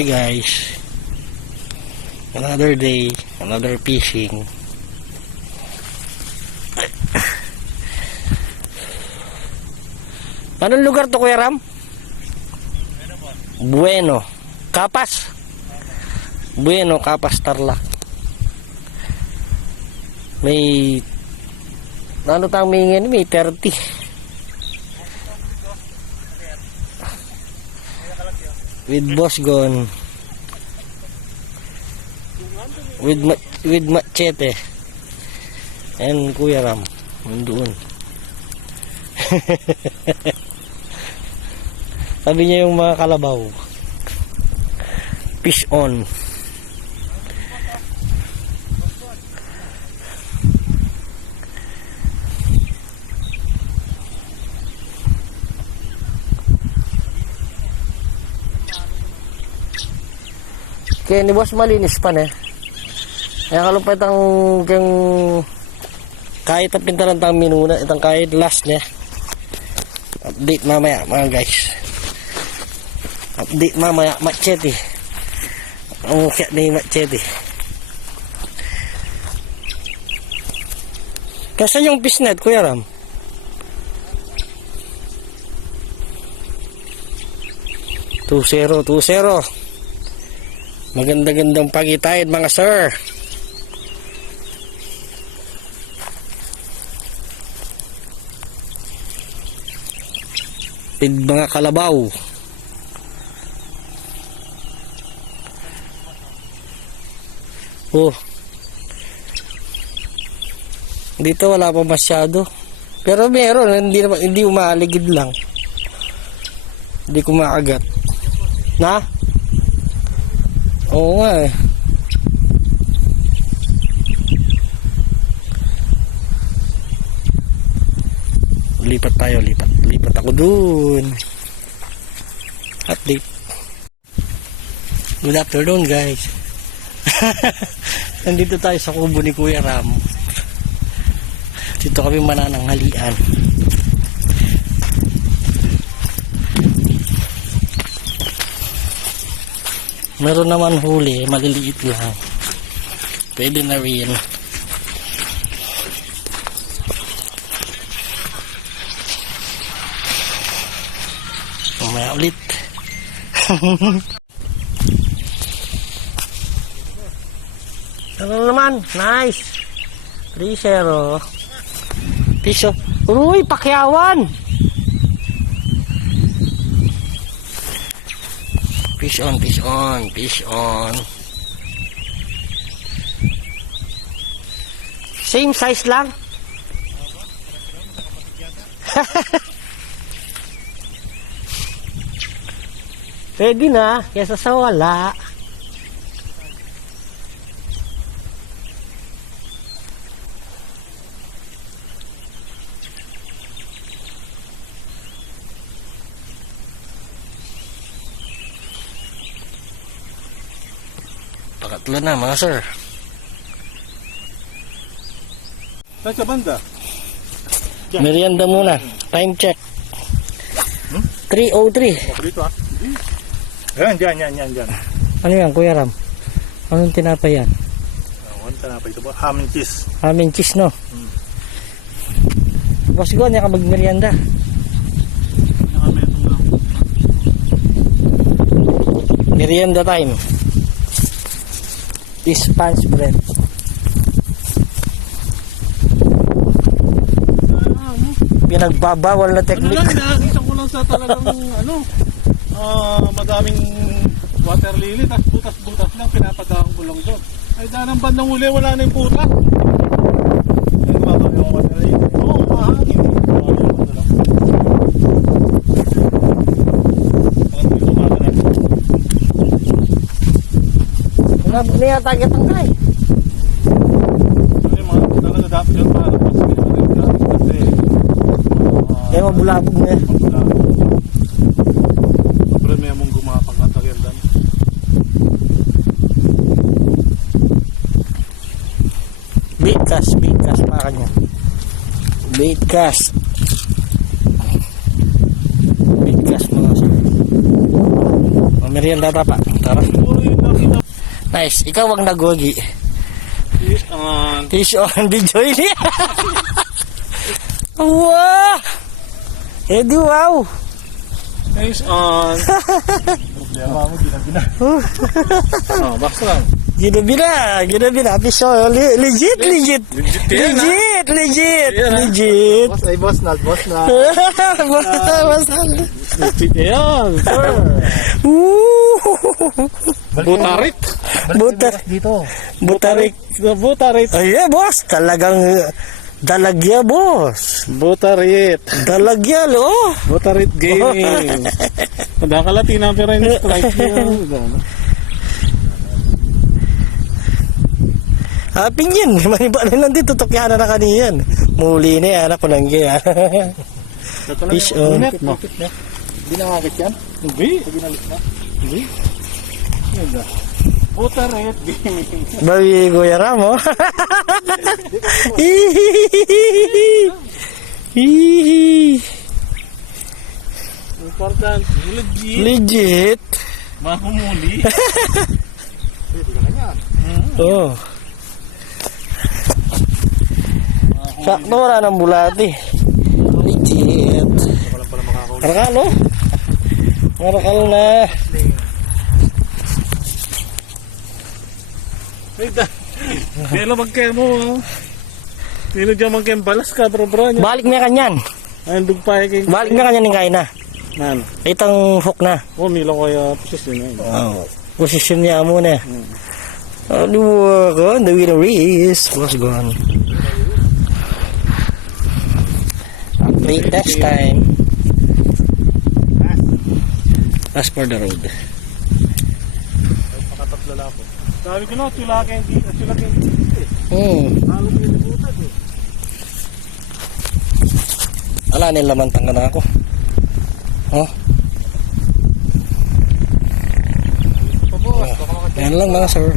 Okay guys, another day, another fishing. Anong lugar to, Kuya Ram? Bueno, Kapas. Bueno, Kapas, Tarlac. May ano tang mingin, may 30. With boss gone. With machete. And Kuya Ram nandoon. Sabi niya yung mga kalabaw. Fish on. Kaya ni boss malinis pa na. Kaya kalupit ang kahit ang pintaran tang minuna, itang kahit last niya. Update mamaya mga guys. Update mamaya, machete. Ang mukha na yung machete. Kasan yung pisnet, Kuya Ram? Two-zero. Maganda-gandang pagitaid mga sir. With mga kalabaw. Oh. Dito wala pa masyado. Pero meron, hindi umaaligid lang. Hindi ko maagat. Na? Oo nga eh. Lipat tayo, lipat ako dun. Update. Good afternoon guys. Nandito tayo sa kubo ni Kuya Ram. Dito kami manananghalian. Meron naman huli, maliliit lang. Pwede na rin. Mamaya ulit. Ano naman? Nice. 3-0. Piso. Uy, pakyawan. Fish on. Same size lang. Pwede na, kesa sa wala. Pakatlo na mga sir. Saan sa banda? Merienda muna. Time check. 3:03. Oh, dito ah. Yan. Ano yan, Kuya Ram? Anong tinapay yan? Ano tinapay ito ba? Ham and cheese. Ham and cheese, no? Boss ko, niya ka magmerienda. Merienda time. Sponge bread. Pinagbabawal na technique. Ano lang, nakakita ko lang sa talagang madaming water lily, tas butas-butas lang, pinapagahong ko lang doon. Ay, dahil ang bandang huli, wala na yung butas. Ay, gumagawa yung water lily. Oo, mahangin. Niya target ang kay. Kasi mga talaga dapat yun para kasi Kaya mabulabog na yan. Pero may among gumapang katagyan dan. Bigkas mga kanya. Bigkas mga sir. Merienda pa. Tara. Puro yun nakita. Nice. Ikaw ang nagwagi. Fish on. Fish on the joy niya. Wow! Edi wow! Fish on. Problema mo, ginabina. Oh, basta lang. Ginabina. Fish on. Legit. Legit yan, ha? Legit. Yan, ha? Legit. Boss ay boss na. Masal. Legit yan, sir. Butarit. Dito. Butarik. Butarit. Ay, boss. Talagang dalagya, boss. Butarit. Dalagya, lo. Butarit gaming. Nadakalatina pero yung strike yun. Pingin. Maniba na lang din. Tutukyan na kaniyan. Muli na yan. Ako lang kaya. Fish on. Unet, no? Hindi nakakit yan. Hindi. Ginalik na. Hindi. Ganda. Butarit gaming. Bawi Kuya Ramo. Important. Legit. Legit. Mahumuli. Hindi ka na yan. Oh. Sakto wala ng bulati. Legit. Wala pala makakaulit. Marakal, oh. Marakal na. Pero magkemo, ha? Tino dyan magkembalas ka, bro. Balik niya kanyan. Andog pa yung Balik niya kanyan ng kain na. nan. Itong hook na. Oh, nila kaya position na. Oh. Posisyon niya muna. The work, the winner is was gone. Update next time. As for the road. Makatatlo lang ako. Sabi ko na, tulakin dito. Lalo ko yung libutan, eh. Ala, nilamantang ka na ako. Oh. Boss, baka makakit. Yan lang mga sir.